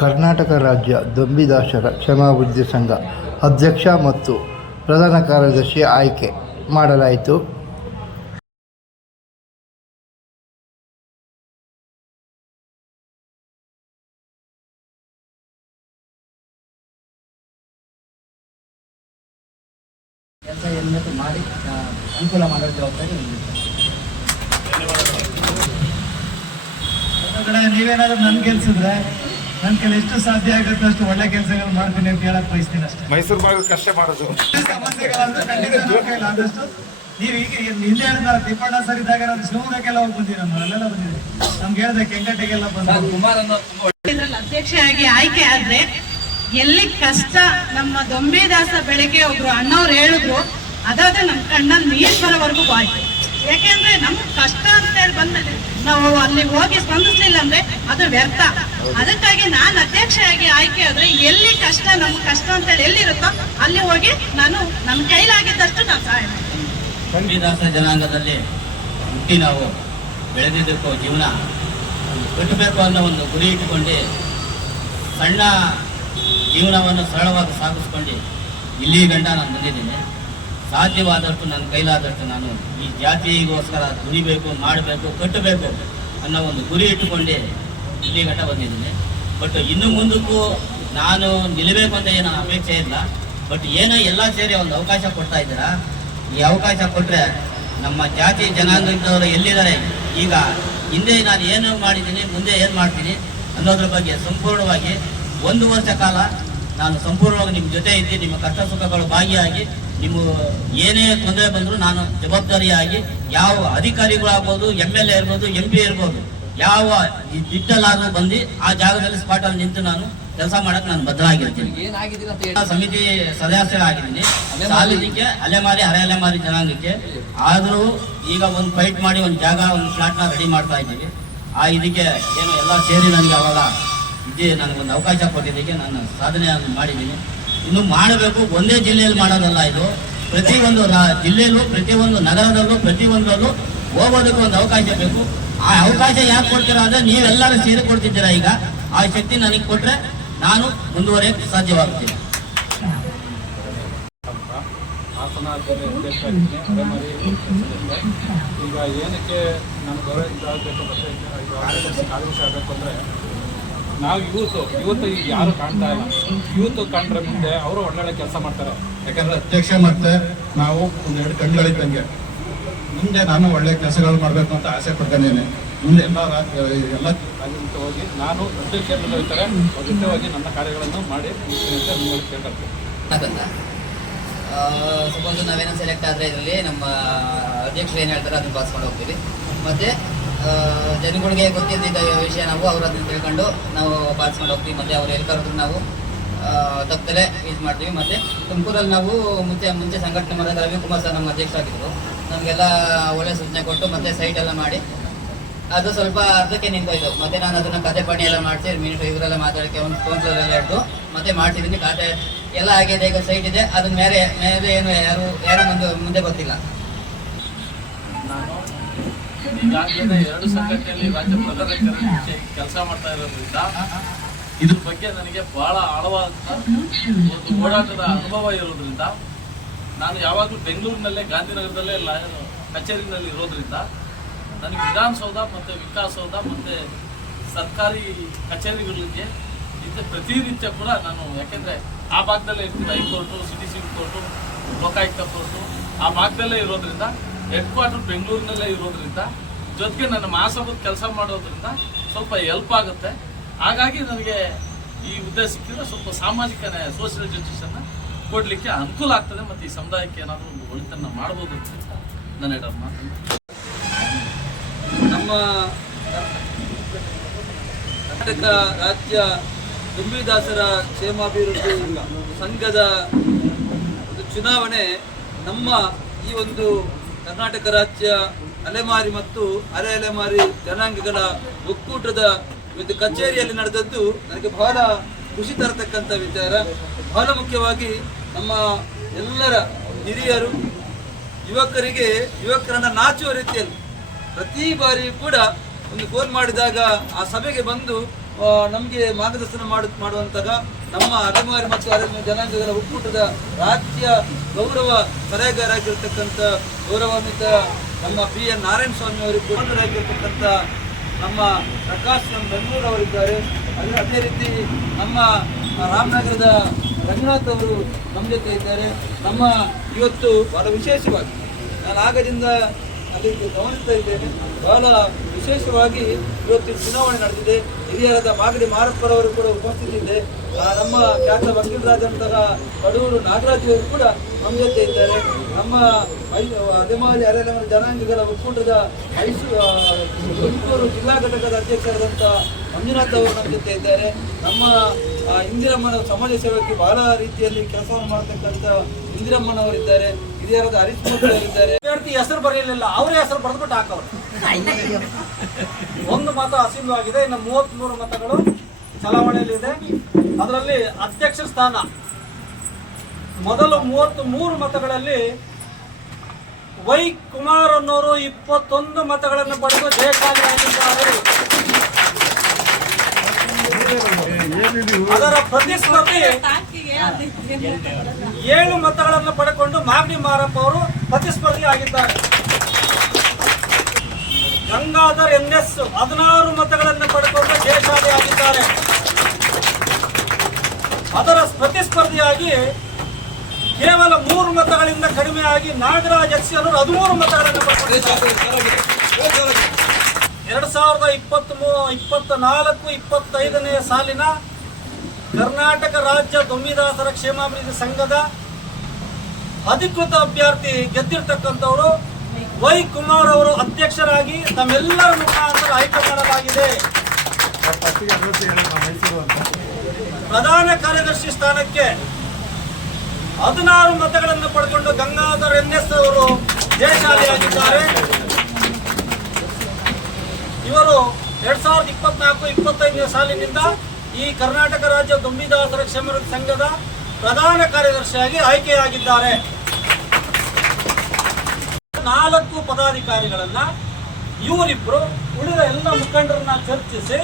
ಕರ್ನಾಟಕ ರಾಜ್ಯ ದೊಂಬಿದಾಸರ ಕ್ಷಮಾಭಿವೃದ್ಧಿ ಸಂಘ ಅಧ್ಯಕ್ಷ ಮತ್ತು ಪ್ರಧಾನ ಕಾರ್ಯದರ್ಶಿ ಆಯ್ಕೆ ಮಾಡಲಾಯಿತು. ಕೆಲಸ ಏನಿತ್ತು ಮಾಡಿ ಅನುಕೂಲ ಮಾಡೋ ಜವಾಬ್ದಾರಿ ಕಡೆ ನೀವೇನಾದ್ರೂ ನನ್ ಗೆಲ್ಸಿದ್ರೆ ನನ್ ಕೈಲಿ ಎಷ್ಟು ಸಾಧ್ಯ ಆಗುತ್ತೆ ಅಷ್ಟು ಒಳ್ಳೆ ಕೆಲಸಗಳು ಮಾಡ್ತೀನಿ ಅಂತ ಹೇಳಕ್ ಬಯಸ್ತೀನಿ ಅಷ್ಟೇ. ಮೈಸೂರು ಭಾಗ ಕಷ್ಟ ಮಾಡೋದು. ಸಮಸ್ಯೆಗಳಂದ್ರೆ ಖಂಡಿತ ನಮ್ಮ ಕೈಲಿ ಆದಷ್ಟು ನೀವು ಈಗ ಹಿಂದೆ ಹೇಳಿದ ತಿಪ್ಪಣ್ಣ ಸರ್ ಇದ್ದಾಗ ನಾನು ಶಿವಮೊಗ್ಗಕ್ಕೆಲ್ಲ ಹೋಗಿ ಬಂದಿರಿ ನಮ್ಮ ಅಲ್ಲೆಲ್ಲ ಬಂದಿದೆ ನಮ್ಗೆ ಹೇಳ್ದೆ ಕೆಂಗಟ್ಟಿಗೆಲ್ಲ ಬಂದ. ಕುಮಾರ್ ಅನ್ನೋ ಅಧ್ಯಕ್ಷೆಯಾಗಿ ಆಯ್ಕೆ ಆದ್ರೆ ಎಲ್ಲಿ ಕಷ್ಟ ನಮ್ಮ ದೊಂಬಿದಾಸ ಬೆಳಗ್ಗೆ ಒಬ್ರು ಅಣ್ಣವ್ರು ಹೇಳಿದ್ರು ಅದಾದ್ರೆ ನಮ್ಮ ಕಣ್ಣಲ್ಲಿ ನೀರ್ ಬರೋವರೆಗೂ ಆಯ್ತು ಯಾಕೆಂದ್ರೆ ನಮ್ಗೆ ಕಷ್ಟ ಅಂತ ಹೇಳಿ ಬಂದ್ರೆ ನಾವು ಅಲ್ಲಿ ಹೋಗಿ ಸ್ಪಂದಿಸ್ಲಿಲ್ಲ ಅಂದ್ರೆ ಅದು ವ್ಯರ್ಥ. ಅದಕ್ಕಾಗಿ ನಾನು ಅಧ್ಯಕ್ಷೆಯಾಗಿ ಆಯ್ಕೆ ಆದ್ರೆ ಎಲ್ಲಿ ಕಷ್ಟ ನಮ್ಗೆ ಕಷ್ಟ ಅಂತ ಹೇಳಿ ಎಲ್ಲಿರುತ್ತೋ ಅಲ್ಲಿ ಹೋಗಿ ನಾನು ನನ್ನ ಕೈಲಾಗಿದ್ದಷ್ಟು ನಾನು ಸಹಾಯ ಮಾಡ್ತೀನಿ. ಸಂವಿಧಾಸ ಜನಾಂಗದಲ್ಲಿ ಹುಟ್ಟಿ ನಾವು ಬೆಳೆದಿದ್ದಕ್ಕೂ ಜೀವನ ಕಟ್ಟಬೇಕು ಅನ್ನೋ ಒಂದು ಗುರಿ ಇಟ್ಟುಕೊಂಡು ಸಣ್ಣ ಜೀವನವನ್ನು ಸರಳವಾಗಿ ಸಾಗಿಸ್ಕೊಂಡು ಇಲ್ಲಿ ಗಂಡ ನಾನು ಬಂದಿದ್ದೀನಿ. ಸಾಧ್ಯವಾದಷ್ಟು ನನ್ನ ಕೈಲಾದಷ್ಟು ನಾನು ಈ ಜಾತಿಗೋಸ್ಕರ ದುಡಿಬೇಕು, ಮಾಡಬೇಕು, ಕಟ್ಟಬೇಕು ಅನ್ನೋ ಒಂದು ಗುರಿ ಇಟ್ಟುಕೊಂಡೆ ಇಲ್ಲಿ ಘಟ ಬಂದಿದ್ದೀನಿ. ಬಟ್ ಇನ್ನು ಮುಂದಕ್ಕೂ ನಾನು ನಿಲ್ಲಬೇಕು ಅಂತ ಏನು ಅಪೇಕ್ಷೆ ಇಲ್ಲ. ಬಟ್ ಏನೋ ಎಲ್ಲ ಸೇರಿ ಒಂದು ಅವಕಾಶ ಕೊಡ್ತಾ ಇದ್ದೀರಾ? ಈ ಅವಕಾಶ ಕೊಟ್ಟರೆ ನಮ್ಮ ಜಾತಿ ಜನಾಂಗದವರು ಎಲ್ಲಿದ್ದಾರೆ? ಈಗ ಹಿಂದೆ ನಾನು ಏನು ಮಾಡಿದ್ದೀನಿ, ಮುಂದೆ ಏನು ಮಾಡ್ತೀನಿ ಅನ್ನೋದ್ರ ಬಗ್ಗೆ ಸಂಪೂರ್ಣವಾಗಿ ಒಂದು ವರ್ಷ ಕಾಲ ನಾನು ಸಂಪೂರ್ಣವಾಗಿ ನಿಮ್ಮ ಜೊತೆ ಇದ್ದು ನಿಮ್ಮ ಕಷ್ಟ ಸುಖಗಳು ಭಾಗಿಯಾಗಿ ನಿಮ್ಮ ಏನೇ ತೊಂದರೆ ಬಂದರೂ ನಾನು ಜವಾಬ್ದಾರಿಯಾಗಿ ಯಾವ ಅಧಿಕಾರಿಗಳಾಗ್ಬೋದು ಎಂ ಎಲ್ ಎ ಇರ್ಬೋದು ಎಂ ಪಿ ಇರ್ಬೋದು ಯಾವ ದಿಟ್ಟಲಾದ್ರೂ ಬಂದು ಆ ಜಾಗದಲ್ಲಿ ಸ್ಪಾಟಲ್ಲಿ ನಿಂತು ನಾನು ಕೆಲಸ ಮಾಡಕ್ ನಾನು ಅಂತ ಸಮಿತಿ ಸದಸ್ಯರಾಗಿದ್ದೀನಿ. ಸಾಲಿದಕ್ಕೆ ಅಲೆಮಾರಿ ಹರೆ ಅಲೆಮಾರಿ ಜನಾಂಗಕ್ಕೆ. ಆದರೂ ಈಗ ಒಂದು ಫೈಟ್ ಮಾಡಿ ಒಂದು ಜಾಗ ಒಂದು ಫ್ಲಾಟ್ನ ರೆಡಿ ಮಾಡ್ತಾ ಇದ್ದೀವಿ. ಆ ಇದಕ್ಕೆ ಏನು ಎಲ್ಲ ಸೇರಿ ನನಗೆ ಅವಾಗ ಇದೇ ನನಗೊಂದು ಅವಕಾಶ ಕೊಟ್ಟಿದ್ದಕ್ಕೆ ನಾನು ಸಾಧನೆ ಮಾಡಿದ್ದೀನಿ. ಇನ್ನು ಮಾಡಬೇಕು. ಒಂದೇ ಜಿಲ್ಲೆಯಲ್ಲಿ ಮಾಡೋದಲ್ಲ ಇದು. ಪ್ರತಿಯೊಂದು ಜಿಲ್ಲೆಯಲ್ಲೂ ಪ್ರತಿಯೊಂದು ನಗರದಲ್ಲೂ ಪ್ರತಿಯೊಂದರಲ್ಲೂ ಹೋಗೋದಕ್ಕೆ ಒಂದು ಅವಕಾಶ ಬೇಕು. ಆ ಅವಕಾಶ ಯಾಕೆ ಕೊಡ್ತೀರಾ ಅಂದ್ರೆ ನೀವೆಲ್ಲರೂ ಸೇರಿ ಕೊಡ್ತಿದ್ದೀರಾ ಈಗ. ಆ ಶಕ್ತಿ ನನಗೆ ಕೊಟ್ರೆ ನಾನು ಮುಂದುವರಿಯಕ್ಕೆ ಸಾಧ್ಯವಾಗುತ್ತೇನೆ ಹಾಸನ ಈಗ ಏನಕ್ಕೆ ನಮ್ಮ ಗೌರವ ಆಗಬೇಕು ಮತ್ತೆ ಈಗ ಕಾರ್ಯದರ್ಶಿ ಕಾರ್ಯದರ್ಶಿ ಆಗಬೇಕು ಅಂದರೆ ನಾವು ಯೂತು ಯೂತ್ ಯಾರು ಕಾಣ್ತಾ ಇಲ್ಲ. ಯೂತ್ ಕಂಡ್ರೆ ಮುಂದೆ ಅವರು ಒಳ್ಳೊಳ್ಳೆ ಕೆಲಸ ಮಾಡ್ತಾರೆ. ಯಾಕಂದ್ರೆ ಅಧ್ಯಕ್ಷ ಮತ್ತೆ ನಾವು ಒಂದೆರಡು ಕಣ್ಗಳಿದ್ದಂಗೆ. ಮುಂದೆ ನಾನು ಒಳ್ಳೆ ಕೆಲಸಗಳು ಮಾಡಬೇಕು ಅಂತ ಆಸೆ ಪಡ್ಕೊಂಡಿದ್ದೀನಿ ಮುಂದೆ ಎಲ್ಲ ರಾಜ್ಯ ಎಲ್ಲ ಹೋಗಿ ನಾನು ಹೋಗ್ತಾರೆ ಅವ್ರ ನನ್ನ ಕಾರ್ಯಗಳನ್ನು ಮಾಡಿ ಮುಗಿಸ್ತೀನಿ ಅಂತ ನಿಮ್ಮಲ್ಲಿ ಕೇಳ್ಕೊಳ್ತೀನಿ ಅಂತ ಸಪೋಸ್ ನಾವೇನೋ ಸೆಲೆಕ್ಟ್ ಆದರೆ ಇದರಲ್ಲಿ ನಮ್ಮ ಅಧ್ಯಕ್ಷರು ಏನು ಹೇಳ್ತಾರೆ ಅದನ್ನ ಪಾಸ್ಕೊಂಡು ಹೋಗ್ತೀವಿ. ಮತ್ತು ಜನಗಳಿಗೆ ಗೊತ್ತಿದ್ದ ವಿಷಯ ನಾವು ಅವ್ರು ಅದನ್ನ ತಿಳ್ಕೊಂಡು ನಾವು ಪಾಲಿಸ್ಕೊಂಡು ಹೋಗ್ತೀವಿ. ಮತ್ತೆ ಅವ್ರು ಎಲ್ಲಿ ಕರೆದ್ರು ನಾವು ತಪ್ಪದಲ್ಲೇ ಇದು ಮಾಡ್ತೀವಿ. ಮತ್ತು ತುಮಕೂರಲ್ಲಿ ನಾವು ಮುಂಚೆ ಮುಂಚೆ ಸಂಘಟನೆ ಮಾಡಿದಾಗ ರವಿಕುಮಾರ್ ಸರ್ ನಮ್ಮ ಅಧ್ಯಕ್ಷರಾಗಿದ್ದರು. ನಮಗೆಲ್ಲ ಒಳ್ಳೆ ಸೂಚನೆ ಕೊಟ್ಟು ಮತ್ತೆ ಸೈಟ್ ಎಲ್ಲ ಮಾಡಿ, ಅದು ಸ್ವಲ್ಪ ಅರ್ಧಕ್ಕೆ ನಿಂತೋಯ್ತು. ಮತ್ತೆ ನಾನು ಅದನ್ನ ಕತೆ ಪಣಿ ಎಲ್ಲ ಮಾಡಿಸಿ ಮಿನಿಟ್ ಇವರೆಲ್ಲ ಮಾತಾಡಕ್ಕೆ ಒಂದು ಎಲ್ಲ ಹಿಡ್ದು ಮತ್ತೆ ಮಾಡ್ಸಿದ್ದೀನಿ. ಖಾತೆ ಎಲ್ಲ ಆಗಿದೆ. ಈಗ ಸೈಟ್ ಇದೆ. ಅದನ್ನ ಮೇಲೆ ಮೇಲೆ ಏನು ಯಾರು ಯಾರು ಮುಂದೆ ಮುಂದೆ ಗೊತ್ತಿಲ್ಲ ಈಗಾಗಲೇ ಎರಡು ಸಂಘಟನೆಯಲ್ಲಿ ರಾಜ್ಯ ಪ್ರಧಾನ ಕೆಲಸ ಮಾಡ್ತಾ ಇರೋದ್ರಿಂದ ಇದ್ರ ಬಗ್ಗೆ ನನಗೆ ಬಹಳ ಆಳವಾದ ಒಂದು ಓಡಾಟದ ಅನುಭವ ಇರೋದ್ರಿಂದ ನಾನು ಯಾವಾಗಲೂ ಬೆಂಗಳೂರಿನಲ್ಲೇ, ಗಾಂಧಿನಗರದಲ್ಲೇ ಕಚೇರಿನಲ್ಲಿ ಇರೋದ್ರಿಂದ ನನಗೆ ವಿಧಾನಸೌಧ ಮತ್ತು ವಿಕಾಸಸೌಧ ಮತ್ತು ಸರ್ಕಾರಿ ಕಚೇರಿಗಳಿಗೆ ನಿತ್ಯ ಪ್ರತಿನಿತ್ಯ ಕೂಡ ನಾನು ಯಾಕೆಂದರೆ ಆ ಭಾಗದಲ್ಲೇ ಇರ್ತೀನಿ high court city civil court, Lokayukta court, ಆ ಭಾಗದಲ್ಲೇ ಇರೋದ್ರಿಂದ ಹೆಡ್ ಕ್ವಾರ್ಟರ್ ಬೆಂಗಳೂರಿನಲ್ಲೇ ಇರೋದ್ರಿಂದ, ಜೊತೆಗೆ ನನ್ನ ಮಹಾಸಭದ ಕೆಲಸ ಮಾಡೋದ್ರಿಂದ ಸ್ವಲ್ಪ ಹೆಲ್ಪ್ ಆಗುತ್ತೆ. ಹಾಗಾಗಿ ನನಗೆ ಈ ಹುದ್ದೆ ಸಿಕ್ಕಿದ್ರೆ ಸ್ವಲ್ಪ ಸಾಮಾಜಿಕ ಸೋಷಿಯಲ್ ಜಸ್ಟಿಸನ್ನು ಕೊಡಲಿಕ್ಕೆ ಅನುಕೂಲ ಆಗ್ತದೆ. ಮತ್ತು ಈ ಸಮುದಾಯಕ್ಕೆ ಏನಾದರೂ ಒಂದು ಒಳಿತನ್ನ ಮಾಡ್ಬೋದು ಅಂತ ನನ್ನ ಮಾತು ನಮ್ಮ ಕರ್ನಾಟಕ ರಾಜ್ಯ ದುಂಬಿದಾಸರ ಕ್ಷೇಮಾಭಿವೃದ್ಧಿ ಸಂಘದ ಒಂದು ಚುನಾವಣೆ ನಮ್ಮ ಈ ಒಂದು ಕರ್ನಾಟಕ ರಾಜ್ಯ ಅಲೆಮಾರಿ ಮತ್ತು ಅರೆ ಅಲೆಮಾರಿ ಜನಾಂಗಗಳ ಒಕ್ಕೂಟದ ಒಂದು ಕಚೇರಿಯಲ್ಲಿ ನಡೆದದ್ದು ನನಗೆ ಬಹಳ ಖುಷಿ ತರತಕ್ಕಂಥ ವಿಚಾರ. ಬಹಳ ಮುಖ್ಯವಾಗಿ ನಮ್ಮ ಎಲ್ಲರ ಹಿರಿಯರು, ಯುವಕರಿಗೆ, ಯುವಕರನ್ನ ನಾಚುವ ರೀತಿಯಲ್ಲಿ ಪ್ರತಿ ಬಾರಿಯೂ ಕೂಡ ಒಂದು ಫೋನ್ ಮಾಡಿದಾಗ ಆ ಸಭೆಗೆ ಬಂದು ನಮಗೆ ಮಾರ್ಗದರ್ಶನ ಮಾಡು ಮಾಡುವಂತಹ ನಮ್ಮ ಅಲೆಮಾರಿ ಮತ್ತು ಅರೆ ಜನಾಂಗಗಳ ಒಕ್ಕೂಟದ ರಾಜ್ಯ ಗೌರವ ಸಲಹೆಗಾರಾಗಿರ್ತಕ್ಕಂಥ ಗೌರವಾನ್ವಿತ ನಮ್ಮ ಬಿ ಎನ್ ನಾರಾಯಣ ಸ್ವಾಮಿ ಅವರಿಗೆ ಗೌರವರಾಗಿರ್ತಕ್ಕಂಥ ನಮ್ಮ ಪ್ರಕಾಶ್ ಎಂ ಬೆಂಗಳೂರು ಅವರಿದ್ದಾರೆ. ಅದೇ ಅದೇ ರೀತಿ ನಮ್ಮ ರಾಮನಗರದ ರಂಗನಾಥ್ ಅವರು ನಮ್ಮ ಜೊತೆ ಇದ್ದಾರೆ. ನಮ್ಮ ಇವತ್ತು ಬಹಳ ವಿಶೇಷವಾಗಿ ನಾನು ಆಗದಿಂದ ಅಲ್ಲಿ ಗಮನಿಸ್ತಾ ಇದ್ದೇನೆ. ಬಹಳ ವಿಶೇಷವಾಗಿ ಇವತ್ತಿನ ಚುನಾವಣೆ ನಡೆದಿದೆ. ಹಿರಿಯರಾದ ಮಾಗಡಿ ಮಾರಪ್ಪರವರು ಕೂಡ ಉಪಸ್ಥಿತಿದೆ ನಮ್ಮ ಖ್ಯಾತ ವಕೀಲರಾದಂತಹ ಕಡೂರು ನಾಗರಾಜ್ ಅವರು ಕೂಡ ನಮ್ಮ ಜೊತೆ ಇದ್ದಾರೆ. ನಮ್ಮ ಅಲೆಮಾರಿ ಅರೆಲೆಮಾರಿ ಜನಾಂಗಗಳ ಒಕ್ಕೂಟದ ಮೈಸೂರು ತುಮಕೂರು ಜಿಲ್ಲಾ ಘಟಕದ ಅಧ್ಯಕ್ಷರಾದಂಥ ಮಂಜುನಾಥ್ ಅವರು ನಮ್ಮ ಜೊತೆ ಇದ್ದಾರೆ. ನಮ್ಮ ಇಂದಿರಮ್ಮನ ಸಮಾಜ ಸೇವಕ್ಕೆ ಬಹಳ ರೀತಿಯಲ್ಲಿ ಕೆಲಸವನ್ನು ಮಾಡತಕ್ಕಂಥ ಇಂದಿರಮ್ಮನವರಿದ್ದಾರೆ ಹಿರಿಯರಾದ ಹರೀಶ್ ಅವರಿದ್ದಾರೆ ಅಭ್ಯರ್ಥಿ ಹೆಸರು ಬರೆಯಲಿಲ್ಲ ಅವರೇ ಹೆಸರು ಬರೆದ್ಬಿಟ್ಟು ಹಾಕವ್ರು. ಒಂದು ಮತ ಅಸೀಮವಾಗಿದೆ ಇನ್ನು ಮೂವತ್ಮೂರು ಮತಗಳು ಚಲಾವಣೆಯಲ್ಲಿದೆ ಅದರಲ್ಲಿ ಅಧ್ಯಕ್ಷ ಸ್ಥಾನ. ಮೊದಲು ಮೂವತ್ತ್ ಮೂರು ಮತಗಳಲ್ಲಿ ವೈ ಕುಮಾರ್ ಅನ್ನೋರು ಇಪ್ಪತ್ತೊಂದು ಮತಗಳನ್ನು ಪಡೆದು ಜಯಶಾಲಿಯಾಗಿದ್ದಾರೆ. ಅದರ ಪ್ರತಿಸ್ಪರ್ಧಿ ಏಳು ಮತಗಳನ್ನು ಪಡೆಕೊಂಡು ಮಾಗಡಿ ಮಾರಪ್ಪ ಅವರು ಪ್ರತಿಸ್ಪರ್ಧಿ ಆಗಿದ್ದಾರೆ. ಗಂಗಾಧರ್ ಎನ್ ಎಸ್ ಹದಿನಾರು ಮತಗಳನ್ನು ಪಡೆಕೊಂಡು ಜಯಶಾಲಿ ಆಗಿದ್ದಾರೆ. ಅದರ ಪ್ರತಿಸ್ಪರ್ಧಿಯಾಗಿ ಕೇವಲ ಮೂರು ಮತಗಳಿಂದ ಕಡಿಮೆಯಾಗಿ ನಾಗರಾಜ್ ಎಸ್ ಅವರು ಹದಿಮೂರು ಮತಗಳನ್ನು ಪಡೆಕೊಂಡಿದ್ದಾರೆ ಎರಡ್ ಸಾವಿರದ ಇಪ್ಪತ್ತ್ ಮೂ ಇಪ್ಪತ್ತ ನಾಲ್ಕು ಇಪ್ಪತ್ತೈದನೇ ಸಾಲಿನ ಕರ್ನಾಟಕ ರಾಜ್ಯ ದೊಮ್ಮಿದಾಸರ ಕ್ಷೇಮಾಭಿವೃದ್ಧಿ ಸಂಘದ ಅಧಿಕೃತ ಅಭ್ಯರ್ಥಿ ಗೆದ್ದಿರ್ತಕ್ಕಂಥವರು ವೈ ಕುಮಾರ್ ಅವರು ಅಧ್ಯಕ್ಷರಾಗಿ ತಮ್ಮೆಲ್ಲರ ಮುಖಾಂತರ ಆಯ್ಕೆ ಮಾಡಲಾಗಿದೆ. ಪ್ರಧಾನ ಕಾರ್ಯದರ್ಶಿ ಸ್ಥಾನಕ್ಕೆ ಹದಿನಾರು ಮತಗಳನ್ನು ಪಡೆದುಕೊಂಡು ಗಂಗಾಧರ್ ಎನ್ ಎಸ್ ಅವರು ಜಯಶಾಲಿಯಾಗಿದ್ದಾರೆ. ಇವರು ಎರಡ್ ಸಾವಿರದ ಇಪ್ಪತ್ನಾಲ್ಕು, ಇಪ್ಪತ್ತೈದನೇ ಸಾಲಿನಿಂದ ಈ ಕರ್ನಾಟಕ ರಾಜ್ಯ ದುಂಬಿದಾಸರ ಕ್ಷೇಮಾಭಿವೃದ್ಧಿ ಸಂಘದ ಪ್ರಧಾನ ಕಾರ್ಯದರ್ಶಿಯಾಗಿ ಆಯ್ಕೆಯಾಗಿದ್ದಾರೆ. ನಾಲ್ಕು ಪದಾಧಿಕಾರಿಗಳನ್ನ ಇವರಿಬ್ರು ಉಳಿದ ಎಲ್ಲ ಮುಖಂಡರನ್ನ ಚರ್ಚಿಸಿ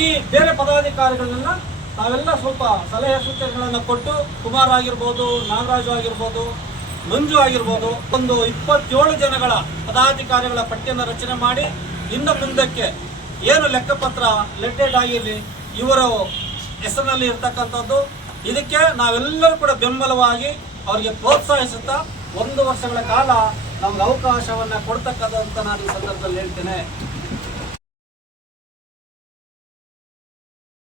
ಈ ಬೇರೆ ಪದಾಧಿಕಾರಿಗಳನ್ನ ನಾವೆಲ್ಲ ಸ್ವಲ್ಪ ಸಲಹೆ ಸೂಚನೆಗಳನ್ನು ಕೊಟ್ಟು ಕುಮಾರ್ ಆಗಿರ್ಬೋದು, ನಾಗರಾಜು ಆಗಿರ್ಬೋದು, ಮಂಜು ಆಗಿರ್ಬೋದು, ಒಂದು ಇಪ್ಪತ್ತೇಳು ಜನಗಳ ಪದಾಧಿಕಾರಿಗಳ ಪಟ್ಟಿಯನ್ನು ರಚನೆ ಮಾಡಿ ಇನ್ನು ಮುಂದಕ್ಕೆ ಏನು ಲೆಕ್ಕಪತ್ರ ಲೆಟೆಡ್ ಆಗಿರಲಿ, ಇವರ ಹೆಸರಿನಲ್ಲಿ ಇರ್ತಕ್ಕಂಥದ್ದು, ಇದಕ್ಕೆ ನಾವೆಲ್ಲರೂ ಕೂಡ ಬೆಂಬಲವಾಗಿ ಅವರಿಗೆ ಪ್ರೋತ್ಸಾಹಿಸುತ್ತಾ ಒಂದು ವರ್ಷಗಳ ಕಾಲ ನಮ್ಗೆ ಅವಕಾಶವನ್ನ ಕೊಡ್ತಕ್ಕಂಥ ನಾನು ಈ ಸಂದರ್ಭದಲ್ಲಿ ಹೇಳ್ತೇನೆ.